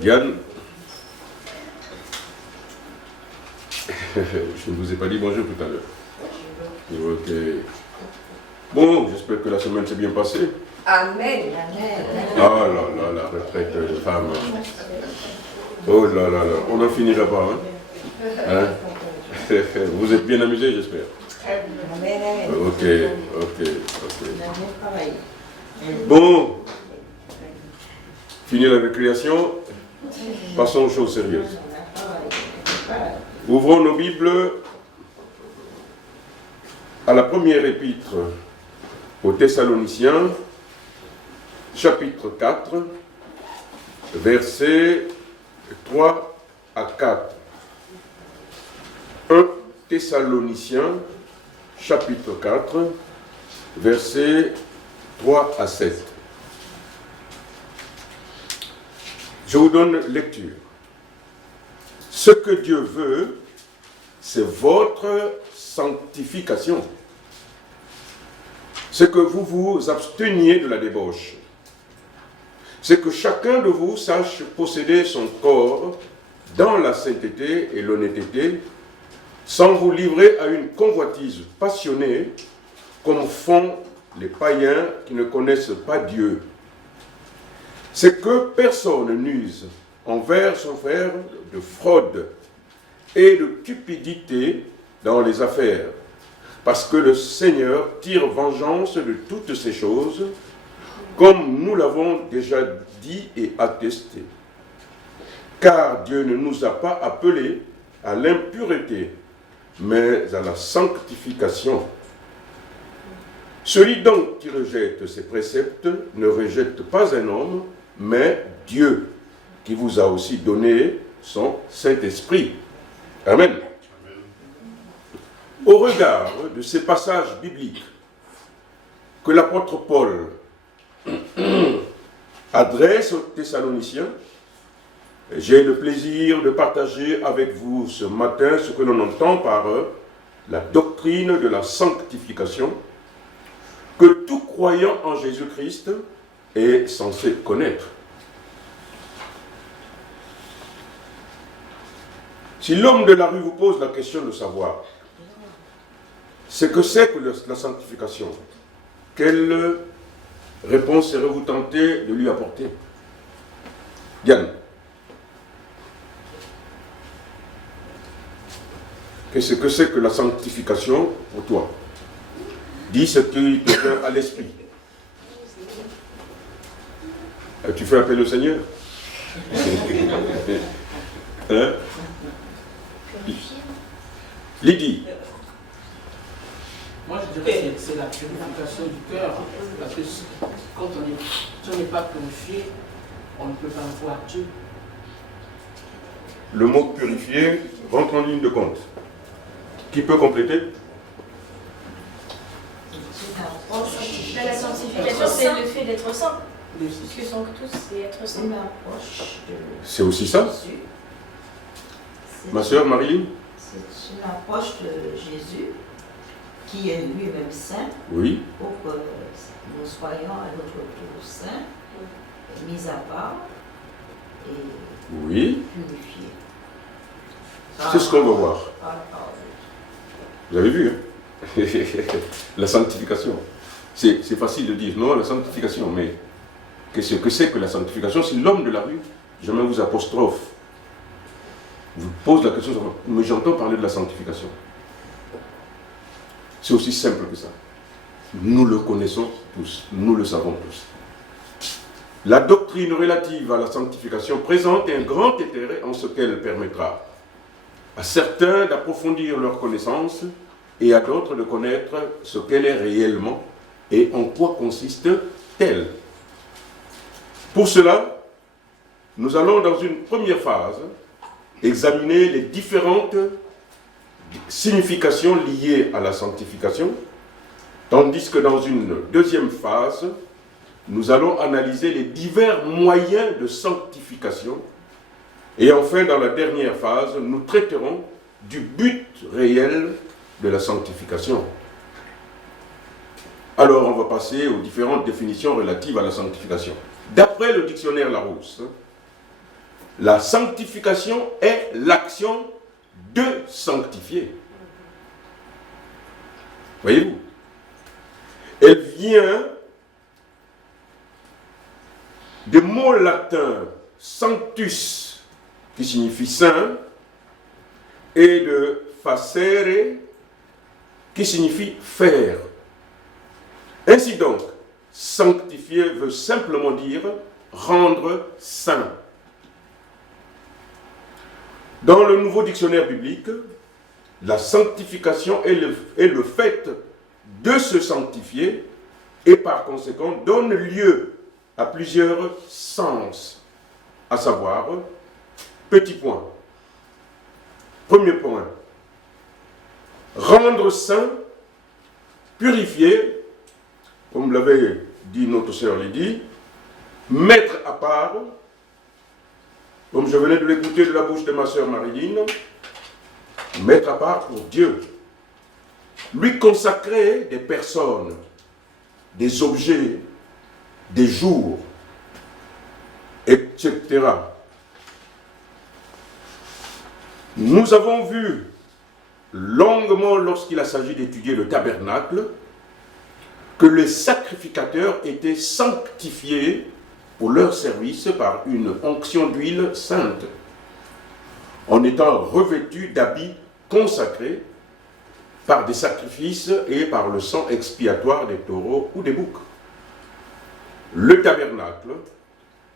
Diane, je ne vous ai pas dit bonjour tout à l'heure. Ok. Bon, j'espère que la semaine s'est bien passée. Amen. Ah là là, la retraite de femmes. Oh là là là, on n'en finira pas. Hein? Vous êtes bien amusés, j'espère. Ok. Bon, fini la récréation, passons aux choses sérieuses. Ouvrons nos Bibles à la première épître aux Thessaloniciens, chapitre 4, versets 3 à 4. 1 Thessaloniciens, chapitre 4, versets 3 à 7. Je vous donne lecture. Ce que Dieu veut, c'est votre sanctification. C'est que vous vous absteniez de la débauche. C'est que chacun de vous sache posséder son corps dans la sainteté et l'honnêteté, sans vous livrer à une convoitise passionnée, comme font les païens qui ne connaissent pas Dieu. C'est que personne n'use envers son frère de fraude et de cupidité dans les affaires, parce que le Seigneur tire vengeance de toutes ces choses, comme nous l'avons déjà dit et attesté. Car Dieu ne nous a pas appelés à l'impureté, mais à la sanctification. Celui donc qui rejette ses préceptes ne rejette pas un homme, mais Dieu, qui vous a aussi donné son Saint-Esprit. Amen. Au regard de ces passages bibliques que l'apôtre Paul adresse aux Thessaloniciens, j'ai le plaisir de partager avec vous ce matin ce que l'on entend par la doctrine de la sanctification que tout croyant en Jésus-Christ est censé connaître. Si l'homme de la rue vous pose la question de savoir ce que c'est que la sanctification, quelle réponse serez-vous tenté de lui apporter? Diane, qu'est-ce que c'est que la sanctification pour toi? Dis ce qui te vient à l'esprit. Tu fais appel au Seigneur? Hein? Lydie. Moi je dirais que c'est la purification du cœur. Parce que si on n'est pas purifié, on ne peut pas voir Dieu. Le mot purifié rentre en ligne de compte. Qui peut compléter? La sanctification, c'est le fait d'être saint. Puisque sanctus, c'est être saint. C'est aussi ça? Ma sœur Marie? C'est une approche de Jésus qui est lui-même saint, Oui. pour que nous soyons à notre tour saints, mis à part et Oui. purifiés. C'est ce qu'on va voir. Vous avez vu, hein? La sanctification. C'est facile de dire non, la sanctification, mais qu'est-ce que c'est que la sanctification? Si l'homme de la rue, jamais vous apostrophe, vous pose la question, mais j'entends parler de la sanctification. C'est aussi simple que ça. Nous le connaissons tous, nous le savons tous. La doctrine relative à la sanctification présente un grand intérêt en ce qu'elle permettra à certains d'approfondir leur connaissance et à d'autres de connaître ce qu'elle est réellement et en quoi consiste-t-elle. Pour cela, nous allons dans une première phase examiner les différentes significations liées à la sanctification, tandis que dans une deuxième phase, nous allons analyser les divers moyens de sanctification, et enfin, dans la dernière phase, nous traiterons du but réel de la sanctification. Alors, on va passer aux différentes définitions relatives à la sanctification. D'après le dictionnaire Larousse, La sanctification est l'action de sanctifier. Voyez-vous? Elle vient du mot latin sanctus, qui signifie saint, et de facere, qui signifie faire. Ainsi donc, sanctifier veut simplement dire rendre saint. Dans le nouveau dictionnaire biblique, la sanctification est le fait de se sanctifier et par conséquent donne lieu à plusieurs sens, à savoir, petit point. Premier point, rendre saint, purifier, comme l'avait dit notre sœur Lydie, mettre à part, comme je venais de l'écouter de la bouche de ma sœur Marilyn, mettre à part pour Dieu, lui consacrer des personnes, des objets, des jours, etc. Nous avons vu longuement lorsqu'il a s'agi d'étudier le tabernacle que les sacrificateurs étaient sanctifiés pour leur service par une onction d'huile sainte, en étant revêtus d'habits consacrés par des sacrifices et par le sang expiatoire des taureaux ou des boucs. Le tabernacle,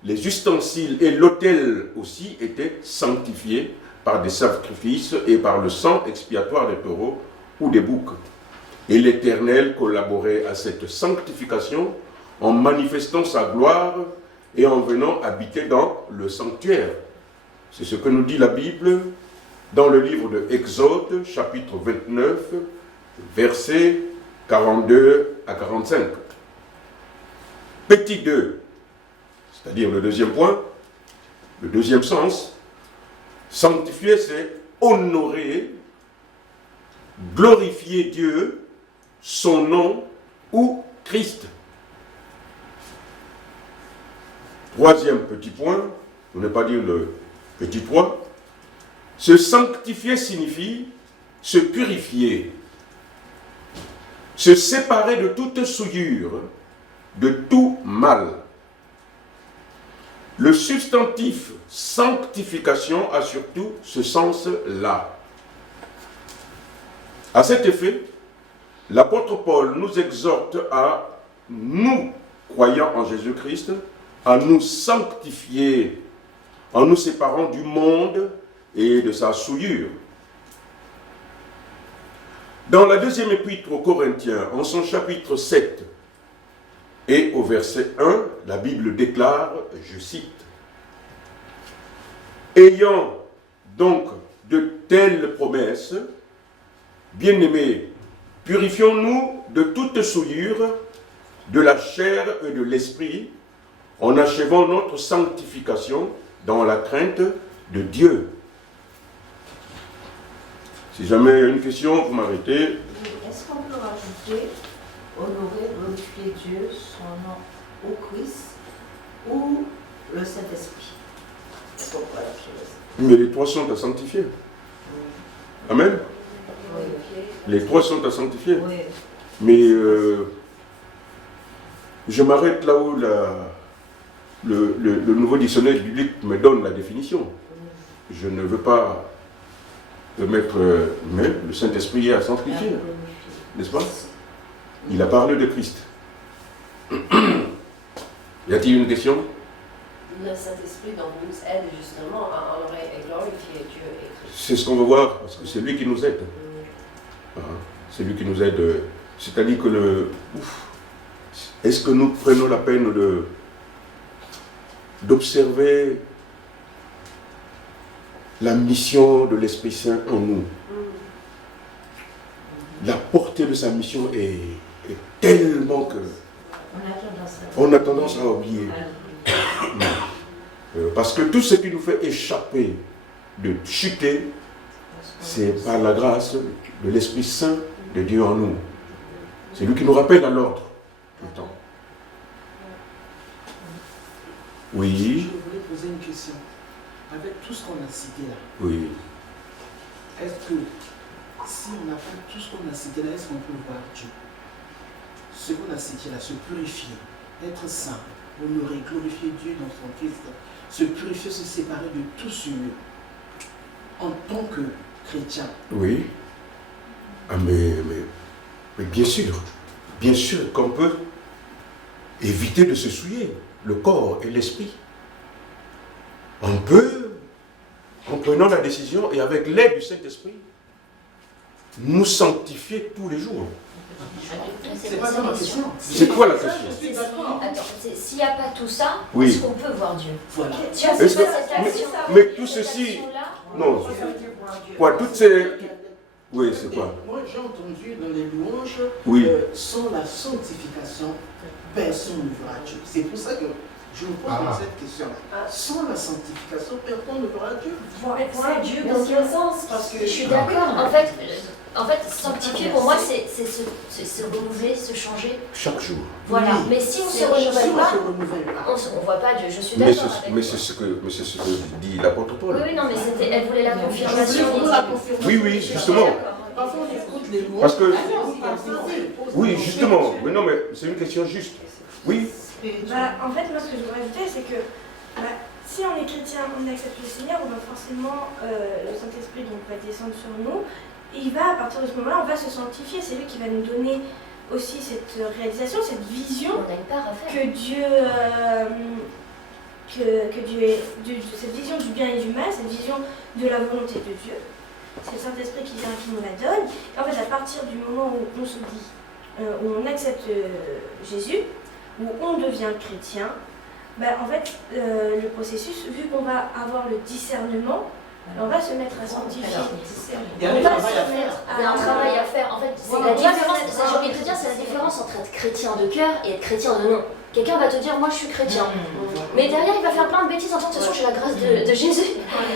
les ustensiles et l'autel aussi étaient sanctifiés par des sacrifices et par le sang expiatoire des taureaux ou des boucs. Et l'Éternel collaborait à cette sanctification en manifestant sa gloire et en venant habiter dans le sanctuaire. C'est ce que nous dit la Bible dans le livre de Exode, chapitre 29, versets 42 à 45. Petit 2, c'est-à-dire le deuxième point, le deuxième sens, sanctifier, c'est honorer, glorifier Dieu, son nom ou Christ. Troisième petit point, pour ne pas dire le petit 3, se sanctifier signifie se purifier, se séparer de toute souillure, de tout mal. Le substantif sanctification a surtout ce sens-là. À cet effet, l'apôtre Paul nous exhorte à nous, croyants en Jésus-Christ, à nous sanctifier en nous séparant du monde et de sa souillure. Dans la deuxième épître aux Corinthiens, en son chapitre 7 et au verset 1, la Bible déclare, je cite, « Ayant donc de telles promesses, bien-aimés, purifions-nous de toute souillure, de la chair et de l'esprit, en achevant notre sanctification dans la crainte de Dieu. » Si jamais il y a une question, vous m'arrêtez. Est-ce qu'on peut rajouter honorer, glorifier Dieu, son nom ou Christ ou le Saint-Esprit? Est-ce qu'on peut rajouter ça? Mais les trois sont à sanctifier. Oui. Amen. Oui. Les trois sont à sanctifier. Oui. Mais je m'arrête là où le nouveau dictionnaire biblique me donne la définition. Je ne veux pas mettre, mais le Saint-Esprit est à sanctifier, n'est-ce pas? Il a parlé de Christ. Y a-t-il une question? Le Saint-Esprit donc nous aide justement à honorer et glorifier Dieu et Christ. C'est ce qu'on veut voir, parce que c'est lui qui nous aide. C'est lui qui nous aide. C'est-à-dire que est-ce que nous prenons la peine d'observer la mission de l'Esprit Saint en nous? La portée de sa mission est tellement que on a tendance à oublier. Parce que tout ce qui nous fait échapper de chuter, c'est par la grâce de l'Esprit Saint de Dieu en nous. C'est lui qui nous rappelle à l'ordre tout le temps. Oui. Je voulais poser une question. avec tout ce qu'on a cité là, Oui. est-ce que si on n'a pas tout ce qu'on a cité là, est-ce qu'on peut voir Dieu? Ce qu'on a cité là, se purifier, être saint, honorer, glorifier Dieu dans son Christ, se purifier, se séparer de tout ce en tant que chrétien. Oui. Ah, mais bien sûr qu'on peut éviter de se souiller, le corps et l'esprit. On peut, en prenant la décision et avec l'aide du Saint-Esprit, nous sanctifier tous les jours. C'est pas ça ma question. C'est quoi la question? Je suis d'accord. Attends, s'il n'y a pas tout ça, Oui. est-ce qu'on peut voir Dieu? Voilà. Tu vois, Est-ce c'est que- pas cette action. mais tout ceci- Non. Quoi, toutes ces... Oui, c'est quoi? Moi, j'ai entendu dans les louanges, Oui. sans la sanctification, personne ne verra Dieu. C'est pour ça que je me pose cette question. Sans la sanctification, personne ne verra Dieu. Voir Dieu Dans dans quel sens? Parce que Je suis d'accord. En fait, sanctifier pour moi, c'est se renouveler, se changer. Chaque jour. Voilà. Oui. Mais si on ne se Si renouvelle on pas, se renouvelle pas. on ne voit pas Dieu. Je suis Mais d'accord avec c'est toi. ce que dit l'apôtre Paul. Oui, non, mais elle voulait la Je voulais confirmation. vraiment la confirmation. Oui, justement. Parfois, on écoute les louanges. Parce que- Oui, Oui, justement. Mais non, mais c'est une question juste. Oui. En fait, moi, ce que je voudrais ajouter, c'est que si on est chrétien, on accepte le Seigneur, on va forcément, le Saint-Esprit donc, va descendre sur nous. Et il va, à partir de ce moment-là, on va se sanctifier. C'est lui qui va nous donner aussi cette réalisation, cette vision On a une part à faire. que Dieu, cette vision du bien et du mal, cette vision de la volonté de Dieu. C'est le Saint-Esprit qui vient et qui nous la donne. Et en fait, à partir du moment où on se dit, où on accepte Jésus, où on devient chrétien, en fait, le processus, vu qu'on va avoir le discernement, on va se mettre à sanctifier. Il y a On un va travail à se faire. mettre Il y a un travail à faire. En fait, c'est Voilà. la différence. J'ai envie de te dire, c'est la différence entre être chrétien de cœur et être chrétien de nom. Quelqu'un va te dire, moi je suis chrétien. Mais derrière, il va faire plein de bêtises en tant que toute façon, j'ai la grâce de Jésus.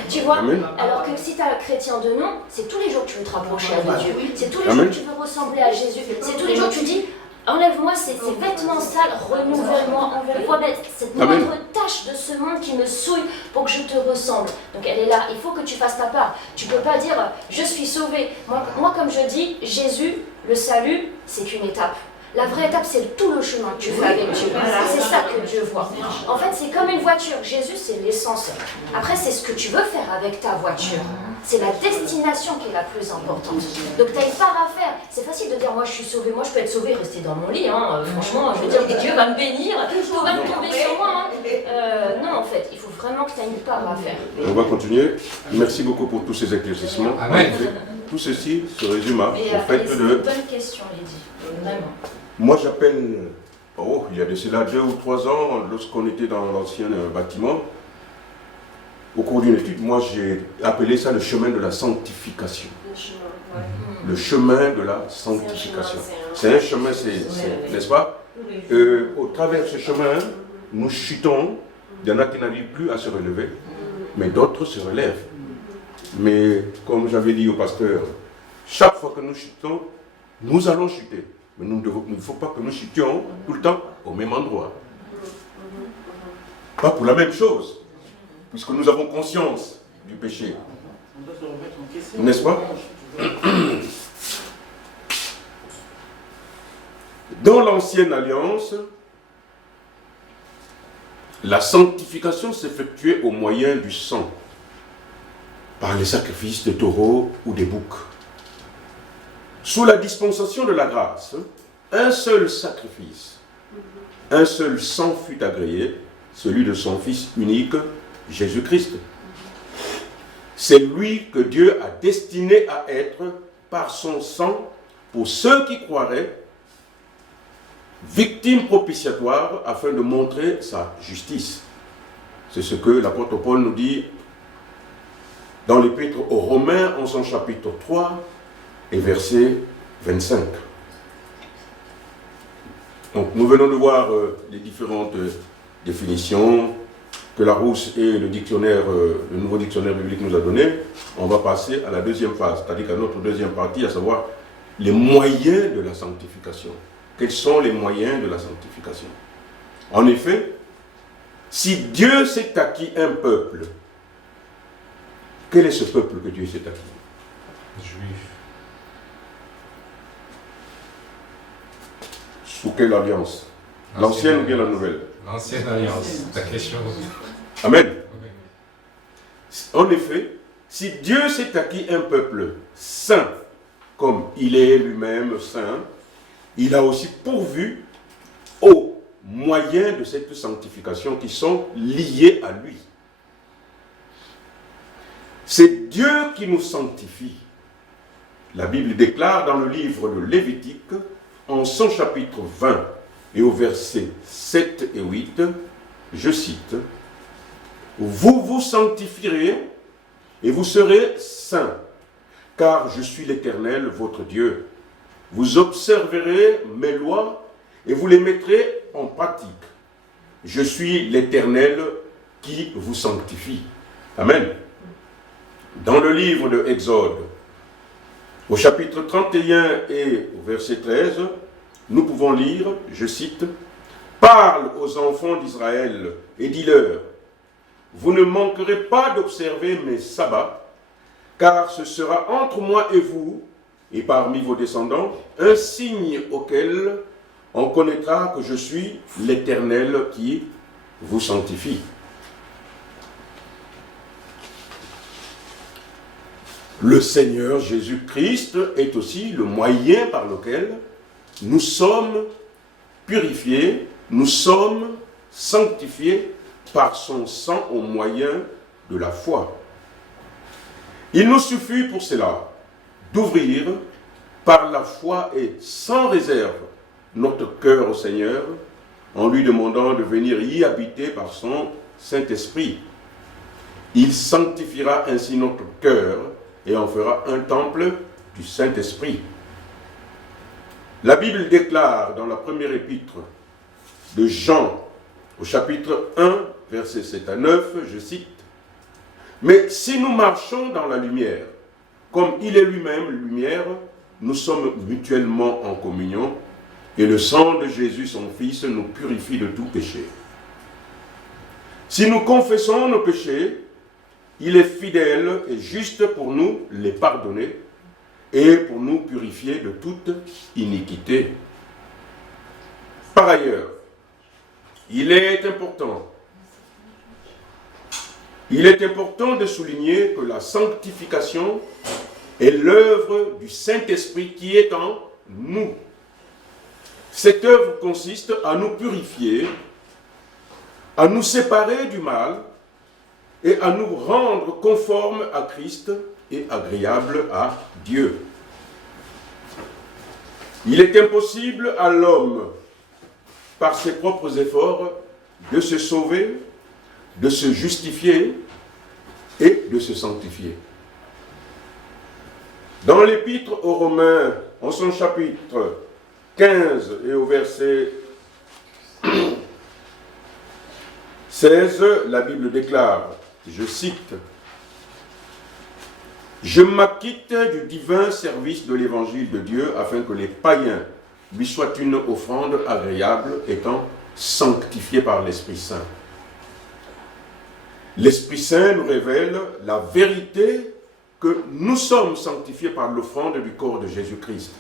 Tu vois? Amen. Alors que si tu es chrétien de nom, c'est tous les jours que tu veux te rapprocher avec Dieu. C'est tous les Amen. jours que tu veux ressembler à Jésus. C'est tous les jours que tu dis, enlève-moi ces vêtements sales, renouvelle-moi, enlève-moi cette Amen. moindre tache de ce monde qui me souille pour que je te ressemble. Donc elle est là, il faut que tu fasses ta part. Tu peux pas dire, je suis sauvé. Moi comme je dis, Jésus, le salut, c'est qu'une étape. La vraie étape, c'est tout le chemin que tu fais avec Dieu. C'est ça que Dieu voit. En fait, c'est comme une voiture. Jésus, c'est l'essence. Après, c'est ce que tu veux faire avec ta voiture. C'est la destination qui est la plus importante. Donc, tu as une part à faire. C'est facile de dire, moi, je suis sauvé. Moi, je peux être sauvé et rester dans mon lit. Franchement, je veux dire, Dieu va me bénir. Tout va me tomber sur moi. Non, en fait, il faut vraiment que tu aies une part à faire. On va continuer. Merci beaucoup pour tous ces éclaircissements. Amen. En effet, tout ceci se résume au fait C'est de... une bonne question, Lydie. Vraiment. Moi, j'appelle, il y a de cela 2 ou 3 ans, lorsqu'on était dans l'ancien bâtiment, au cours d'une étude, moi j'ai appelé ça le chemin de la sanctification. Le chemin de la sanctification. C'est un chemin, n'est-ce pas? Au travers de ce chemin, nous chutons. Il y en a qui n'arrivent plus à se relever, mais d'autres se relèvent. Mais comme j'avais dit au pasteur, chaque fois que nous chutons, nous allons chuter. Mais il ne faut pas que nous chutions tout le temps au même endroit. Pas pour la même chose, puisque nous avons conscience du péché. On doit se remettre en question. N'est-ce pas? Dans l'ancienne alliance, la sanctification s'effectuait au moyen du sang, par les sacrifices de taureaux ou des boucs. Sous la dispensation de la grâce, un seul sacrifice, un seul sang fut agréé, celui de son Fils unique, Jésus-Christ. C'est lui que Dieu a destiné à être, par son sang, pour ceux qui croiraient, victime propitiatoire afin de montrer sa justice. C'est ce que l'apôtre Paul nous dit dans l'épître aux Romains en son chapitre 3 et verset 25. Donc nous venons de voir les différentes définitions que Larousse et le nouveau dictionnaire biblique nous a donné. On va passer à la deuxième phase, c'est-à-dire qu'à notre deuxième partie, à savoir les moyens de la sanctification. Quels sont les moyens de la Quel est ce peuple que Dieu s'est acquis? Juif. Sous quelle alliance? L'ancienne ou bien la nouvelle? L'ancienne alliance. Ta question. Amen. Oui. En effet, si Dieu s'est acquis un peuple saint, comme il est lui-même saint, il a aussi pourvu aux moyens de cette sanctification qui sont liés à lui. C'est Dieu qui nous sanctifie. La Bible déclare dans le livre de Lévitique, en son chapitre 20 et au verset 7 et 8, je cite, « Vous vous sanctifierez et vous serez saints, car je suis l'Éternel, votre Dieu. Vous observerez mes lois et vous les mettrez en pratique. Je suis l'Éternel qui vous sanctifie. » Amen. Dans le livre de Exode, au chapitre 31 et au verset 13, nous pouvons lire, je cite, « Parle aux enfants d'Israël et dis-leur, vous ne manquerez pas d'observer mes sabbats, car ce sera entre moi et vous, et parmi vos descendants, un signe auquel on connaîtra que je suis l'Éternel qui vous sanctifie. » Le Seigneur Jésus-Christ est aussi le moyen par lequel nous sommes purifiés, nous sommes sanctifiés par son sang au moyen de la foi. Il nous suffit pour cela d'ouvrir par la foi et sans réserve notre cœur au Seigneur en lui demandant de venir y habiter par son Saint-Esprit. Il sanctifiera ainsi notre cœur et en fera un temple du Saint-Esprit. La Bible déclare dans la première épître de Jean, au chapitre 1, versets 7 à 9, je cite, « Mais si nous marchons dans la lumière, comme il est lui-même lumière, nous sommes mutuellement en communion, et le sang de Jésus, son Fils, nous purifie de tout péché. Si nous confessons nos péchés, il est fidèle et juste pour nous les pardonner et pour nous purifier de toute iniquité. Par ailleurs, il est important de souligner que la sanctification est l'œuvre du Saint-Esprit qui est en nous. Cette œuvre consiste à nous purifier, à nous séparer du mal et à nous rendre conformes à Christ et agréables à Dieu. Il est impossible à l'homme, par ses propres efforts, de se sauver, de se justifier et de se sanctifier. Dans l'épître aux Romains, en son chapitre 15 et au verset 16, la Bible déclare, je cite, « Je m'acquitte du divin service de l'évangile de Dieu afin que les païens lui soient une offrande agréable étant sanctifiés par l'Esprit Saint. » L'Esprit Saint nous révèle la vérité que nous sommes sanctifiés par l'offrande du corps de Jésus-Christ,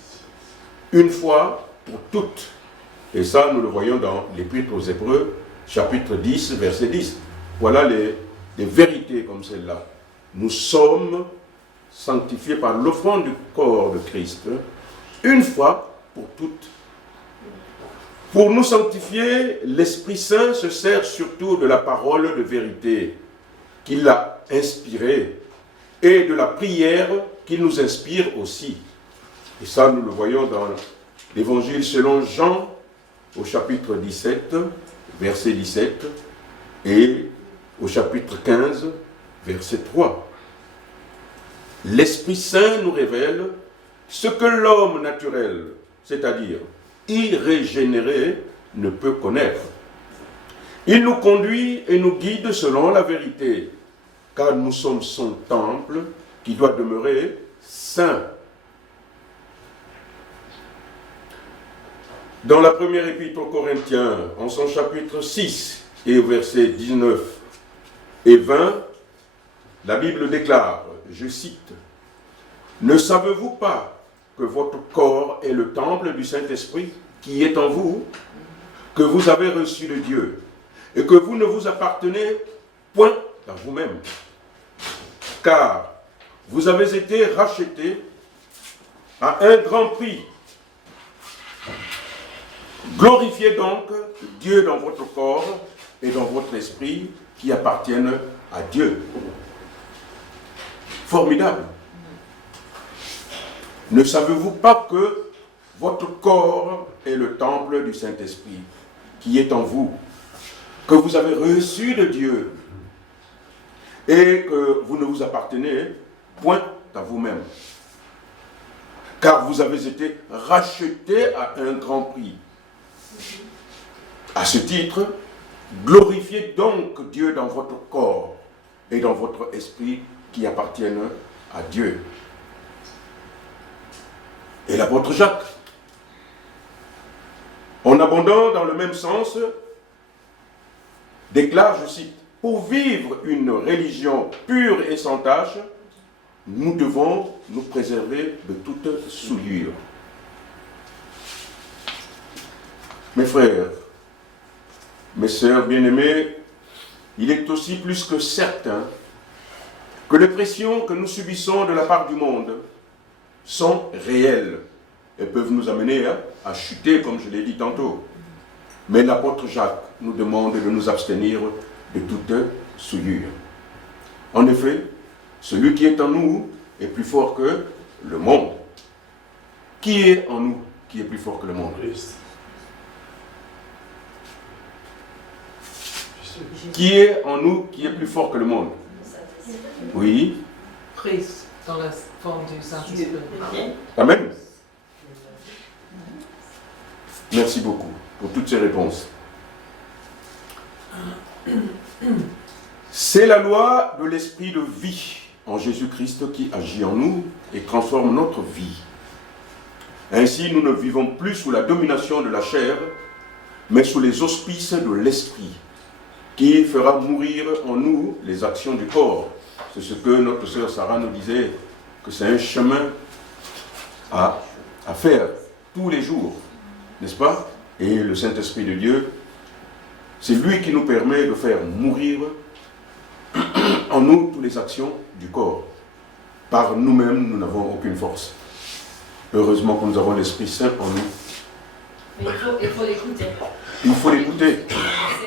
une fois pour toutes. Et ça, nous le voyons dans l'Épître aux Hébreux, chapitre 10, verset 10. Voilà les vérités comme celle-là. Nous sommes sanctifiés par l'offrande du corps de Christ, une fois pour toutes. Pour nous sanctifier, l'Esprit Saint se sert surtout de la parole de vérité qu'il a inspirée et de la prière qu'il nous inspire aussi. Et ça, nous le voyons dans l'Évangile selon Jean, au chapitre 17, verset 17, et au chapitre 15, verset 3. L'Esprit Saint nous révèle ce que l'homme naturel, c'est-à-dire irrégénéré, ne peut connaître. Il nous conduit et nous guide selon la vérité, car nous sommes son temple qui doit demeurer saint. Dans la première épître aux Corinthiens, en son chapitre 6 et au verset 19 et 20, la Bible déclare, je cite, « Ne savez-vous pas que votre corps est le temple du Saint-Esprit qui est en vous, que vous avez reçu de Dieu, et que vous ne vous appartenez point à vous-même, car vous avez été rachetés à un grand prix. Glorifiez donc Dieu dans votre corps et dans votre esprit qui appartiennent à Dieu. » Formidable. Ne savez-vous pas que votre corps est le temple du Saint-Esprit qui est en vous, que vous avez reçu de Dieu et que vous ne vous appartenez point à vous-même, car vous avez été rachetés à un grand prix. À ce titre, glorifiez donc Dieu dans votre corps et dans votre esprit qui appartiennent à Dieu. Et l'apôtre Jacques, en abondant dans le même sens, déclare, je cite, « Pour vivre une religion pure et sans tache, nous devons nous préserver de toute souillure. » Mes frères, mes sœurs bien-aimées, il est aussi plus que certain que les pressions que nous subissons de la part du monde sont réelles et peuvent nous amener à chuter, comme je l'ai dit tantôt. Mais l'apôtre Jacques nous demande de nous abstenir de toute souillure. En effet, celui qui est en nous est plus fort que le monde. Qui est en nous qui est plus fort que le monde? Qui est en nous qui est plus fort que le monde? Oui. Christ dans la forme du Saint-Esprit. Amen. Merci beaucoup pour toutes ces réponses. C'est la loi de l'esprit de vie en Jésus-Christ qui agit en nous et transforme notre vie. Ainsi, nous ne vivons plus sous la domination de la chair, mais sous les auspices de l'esprit, qui fera mourir en nous les actions du corps. C'est ce que notre sœur Sarah nous disait, que c'est un chemin à faire tous les jours, n'est-ce pas? Et le Saint-Esprit de Dieu, c'est lui qui nous permet de faire mourir en nous toutes les actions du corps. Par nous-mêmes, nous n'avons aucune force. Heureusement que nous avons l'Esprit Saint en nous. Mais il faut l'écouter. Il faut l'écouter.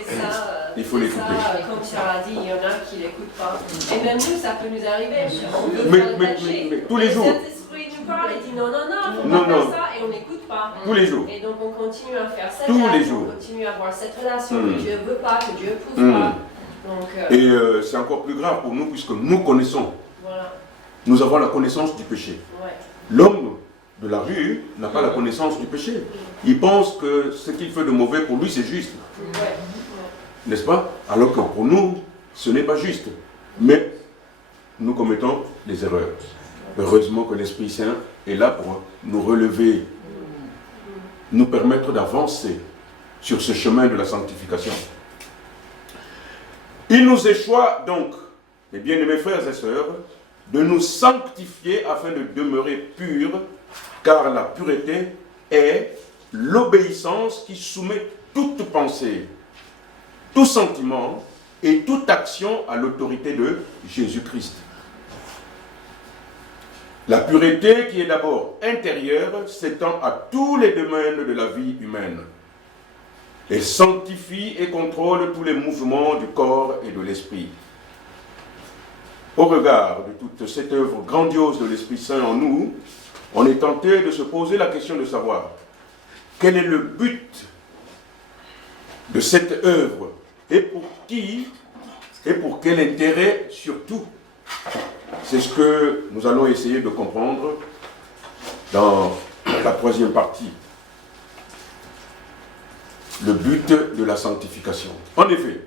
C'est ça. Il faut l'écouter. Comme Sarah a dit, il y en a qui ne l'écoutent pas. Et même nous, ça peut nous arriver. On veut Mais faire le péché. tous les jours. Le Saint-Esprit nous parle et dit non, faut Non, pas non. faire ça et on n'écoute pas. Tous les jours. Et donc on continue à faire cette Tous les acte, jours. on continue à avoir cette relation que Dieu ne veut pas, que Dieu ne pousse Mm. pas. Donc, Et c'est encore plus grave pour nous puisque nous connaissons. voilà. Nous avons la connaissance du péché. Ouais. L'homme de la rue n'a pas la connaissance du péché. Il pense que ce qu'il fait de mauvais pour lui, c'est juste. Ouais. N'est-ce pas? Alors que pour nous, ce n'est pas juste. Mais nous commettons des erreurs. Heureusement que l'Esprit Saint est là pour nous relever, nous permettre d'avancer sur ce chemin de la sanctification. Il nous échoit donc, mes bien-aimés frères et sœurs, de nous sanctifier afin de demeurer purs, car la pureté est l'obéissance qui soumet toute pensée, tout sentiment et toute action à l'autorité de Jésus-Christ. La pureté qui est d'abord intérieure s'étend à tous les domaines de la vie humaine. Elle sanctifie et contrôle tous les mouvements du corps et de l'esprit. Au regard de toute cette œuvre grandiose de l'Esprit Saint en nous, on est tenté de se poser la question de savoir quel est le but de cette œuvre et pour qui et pour quel intérêt surtout. C'est ce que nous allons essayer de comprendre dans la troisième partie. Le but de la sanctification. En effet,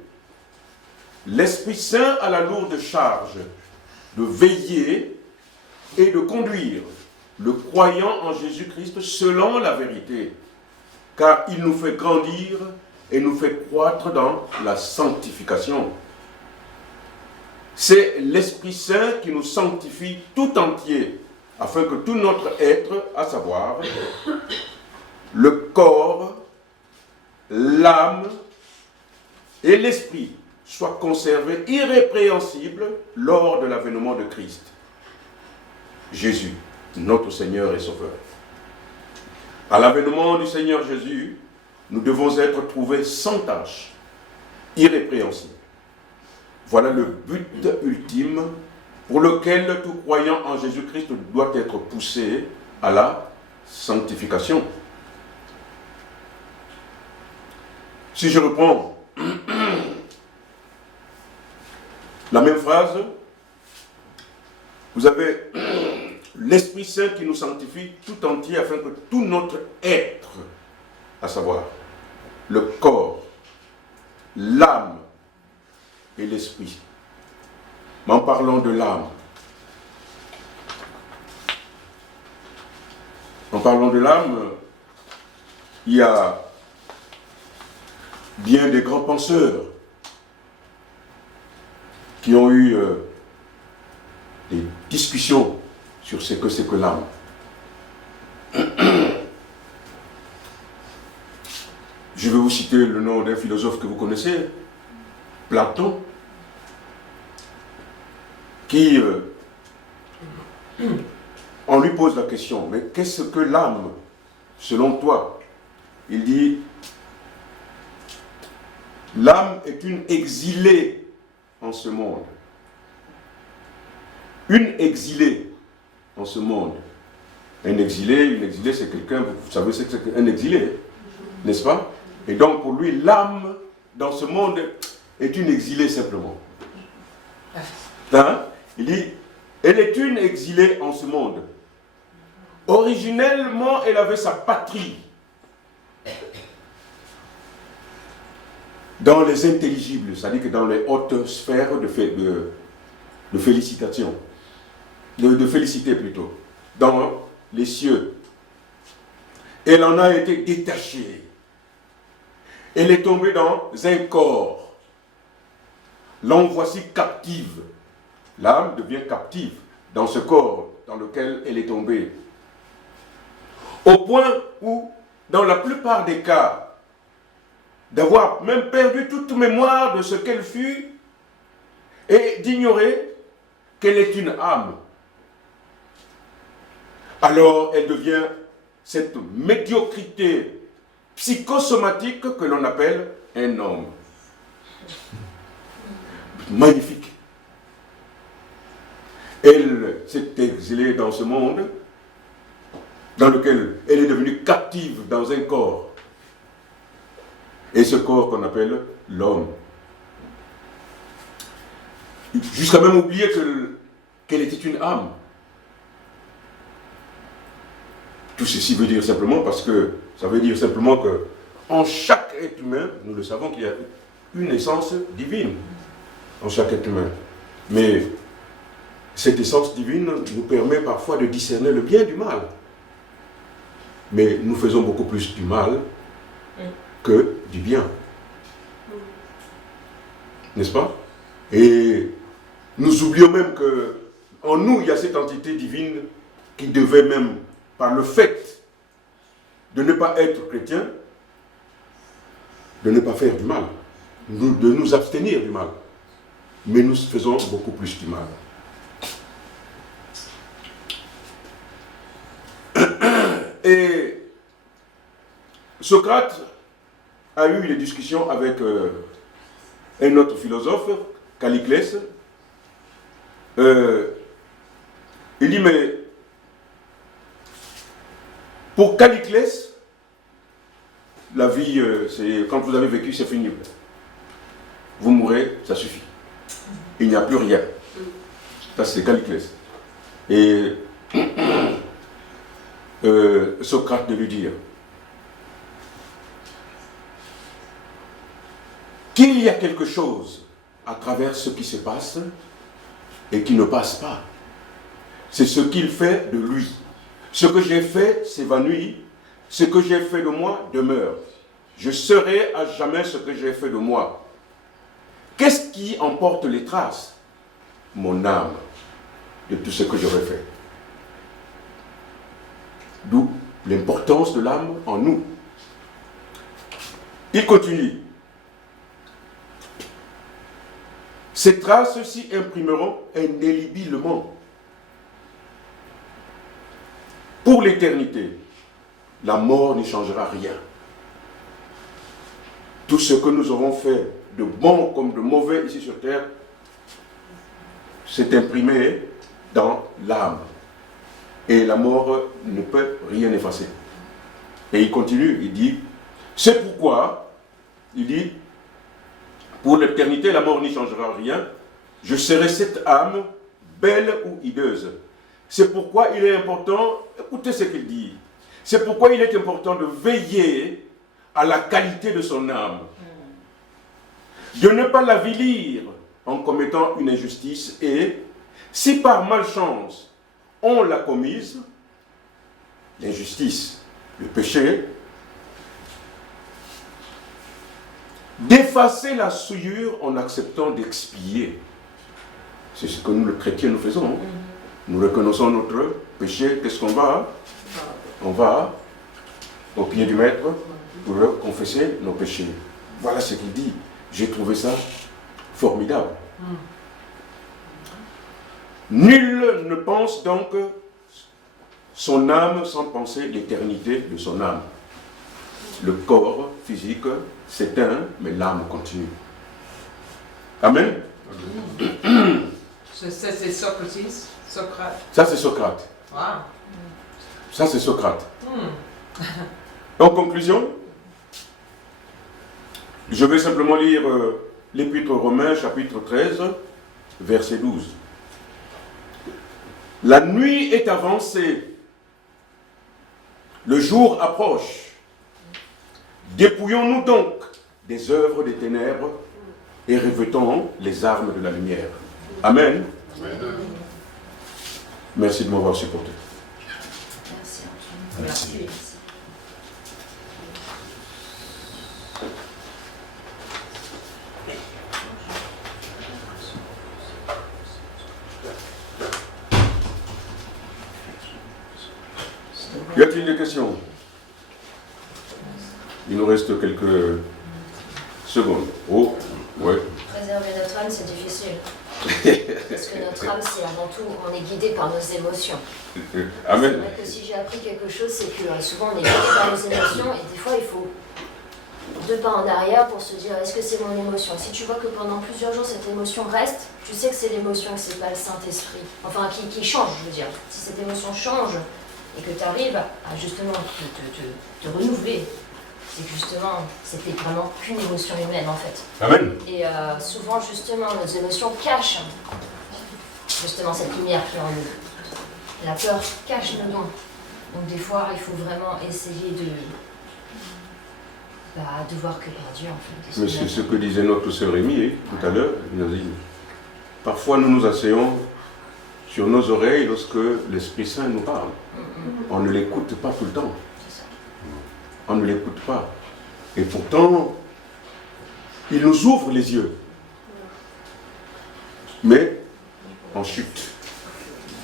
l'Esprit Saint a la lourde charge de veiller et de conduire le croyant en Jésus-Christ selon la vérité, car il nous fait grandir et nous fait croître dans la sanctification. C'est l'Esprit Saint qui nous sanctifie tout entier, afin que tout notre être, à savoir le corps, l'âme et l'esprit, soient conservés irrépréhensibles lors de l'avènement de Christ. Jésus, notre Seigneur et Sauveur. À l'avènement du Seigneur Jésus, nous devons être trouvés sans tache, irrépréhensibles. Voilà le but ultime pour lequel tout croyant en Jésus-Christ doit être poussé à la sanctification. Si je reprends la même phrase, vous avez l'Esprit Saint qui nous sanctifie tout entier afin que tout notre être, à savoir le corps, l'âme et l'esprit. Mais en parlant de l'âme, il y a bien des grands penseurs qui ont eu des discussions sur ce que c'est que l'âme. Je vais vous citer le nom d'un philosophe que vous connaissez, Platon, qui, on lui pose la question, mais qu'est-ce que l'âme, selon toi? Il dit, l'âme est une exilée en ce monde. Une exilée en ce monde. Une exilée, c'est quelqu'un, vous savez ce que c'est qu'un exilé, n'est-ce pas? Et donc pour lui, l'âme dans ce monde est une exilée simplement. Hein? Il dit, elle est une exilée en ce monde. Originellement, elle avait sa patrie dans les intelligibles, c'est-à-dire que dans les hautes sphères de félicitation, de félicité plutôt, dans les cieux. Elle en a été détachée. Elle est tombée dans un corps. L'en voici captive. L'âme devient captive dans ce corps dans lequel elle est tombée. Au point où, dans la plupart des cas, d'avoir même perdu toute mémoire de ce qu'elle fut et d'ignorer qu'elle est une âme. Alors elle devient cette médiocrité psychosomatique que l'on appelle un homme. Magnifique. Elle s'est exilée dans ce monde dans lequel elle est devenue captive dans un corps. Et ce corps qu'on appelle l'homme. Jusqu'à même oublier qu'elle était une âme. Tout ceci veut dire simplement ça veut dire simplement que en chaque être humain, nous le savons qu'il y a une essence divine en chaque être humain. Mais cette essence divine nous permet parfois de discerner le bien du mal. Mais nous faisons beaucoup plus du mal que du bien. N'est-ce pas? Et nous oublions même qu'en nous, il y a cette entité divine qui devait même, par le fait de ne pas être chrétien, de ne pas faire du mal, de nous abstenir du mal. Mais nous faisons beaucoup plus du mal. Et Socrate a eu des discussions avec un autre philosophe, Calliclès. Il dit, mais pour Calliclès, la vie, c'est quand vous avez vécu, c'est fini. Vous mourrez, ça suffit. Il n'y a plus rien. Ça, c'est Calliclès. Et Socrate de lui dire qu'il y a quelque chose à travers ce qui se passe et qui ne passe pas. C'est ce qu'il fait de lui. Ce que j'ai fait s'évanouit, ce que j'ai fait de moi demeure. Je serai à jamais ce que j'ai fait de moi. Qu'est-ce qui emporte les traces? mon âme de tout ce que j'aurais fait. D'où l'importance de l'âme en nous. Il continue. Ces traces s'y imprimeront indéléblement pour l'éternité. La mort n'y changera rien. Tout ce que nous aurons fait, de bon comme de mauvais ici sur terre, s'est imprimé dans l'âme. Et la mort ne peut rien effacer. Et il continue, il dit, c'est pourquoi, il dit, pour l'éternité, la mort n'y changera rien. Je serai cette âme, belle ou hideuse. C'est pourquoi il est important, écoutez ce qu'il dit, c'est pourquoi il est important de veiller à la qualité de son âme. De ne pas l'avilir en commettant une injustice et, si par malchance on l'a commise, l'injustice, le péché, d'effacer la souillure en acceptant d'expier. C'est ce que nous, les chrétiens, nous faisons. Hein? Nous reconnaissons notre péché. Qu'est-ce qu'on va? On va au pied du maître pour confesser nos péchés. Voilà ce qu'il dit. J'ai trouvé ça formidable. Nul ne pense donc son âme sans penser l'éternité de son âme. Le corps physique s'éteint, mais l'âme continue. Amen. Ça, c'est Socrate. Ça, c'est Socrate. Wow. Ça, c'est Socrate. En conclusion, je vais simplement lire l'Épître aux Romains, chapitre 13, verset 12. La nuit est avancée, le jour approche. Dépouillons-nous donc des œuvres des ténèbres et revêtons les armes de la lumière. Amen. Amen. Merci de m'avoir supporté. Merci. Merci. Y a-t-il des questions? Il nous reste quelques secondes. Oh, ouais. Préserver notre âme, c'est difficile. Parce que notre âme, c'est avant tout, on est guidé par nos émotions. C'est Amen. vrai que si j'ai appris quelque chose, c'est que souvent on est guidé par nos émotions et des fois il faut 2 pas en arrière pour se dire est-ce que c'est mon émotion? Si tu vois que pendant plusieurs jours cette émotion reste, tu sais que c'est l'émotion, que c'est pas le Saint-Esprit. Enfin, qui change, je veux dire. Si cette émotion change et que tu arrives à justement te renouveler, c'est que justement, c'était vraiment qu'une émotion humaine en fait. Amen. Et souvent, justement, nos émotions cachent justement cette lumière qui est en nous. La peur cache nos dons. Donc des fois, il faut vraiment essayer de voir que par Dieu en fait. Mais c'est ce que disait notre sœur Rémi tout à l'heure. Il nous dit, parfois nous nous asseyons sur nos oreilles lorsque l'Esprit Saint nous parle. On ne l'écoute pas tout le temps. On ne l'écoute pas. Et pourtant, il nous ouvre les yeux. Mais on chute.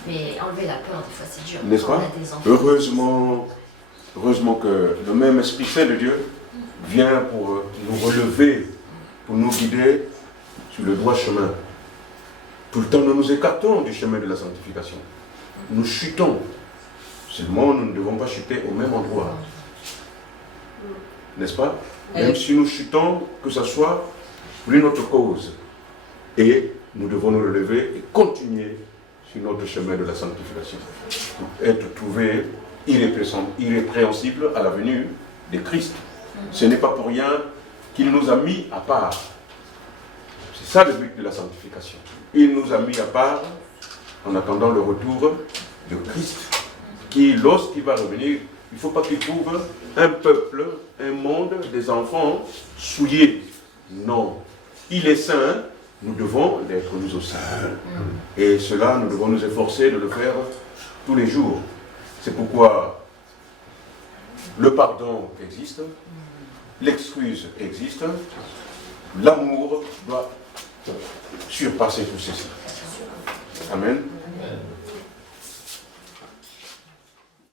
Mais enlever la peur, des fois, c'est dur. N'est-ce pas? On a des enfants. Heureusement que le même Esprit Saint de Dieu vient pour nous relever, pour nous guider sur le droit chemin. Tout le temps, nous nous écartons du chemin de la sanctification. Nous chutons. Seulement, nous ne devons pas chuter au même endroit. N'est-ce pas? Même si nous chutons, que ce soit pour une autre cause. Et nous devons nous relever et continuer sur notre chemin de la sanctification. Pour être trouvés irrépréhensibles à la venue de Christ. Ce n'est pas pour rien qu'il nous a mis à part. C'est ça le but de la sanctification. Il nous a mis à part en attendant le retour de Christ, qui, lorsqu'il va revenir, il ne faut pas qu'il trouve un peuple, un monde, des enfants souillés. Non. Il est saint, nous devons l'être nous aussi. Et cela, nous devons nous efforcer de le faire tous les jours. C'est pourquoi le pardon existe, l'excuse existe, l'amour doit surpasser tout ceci. Amen.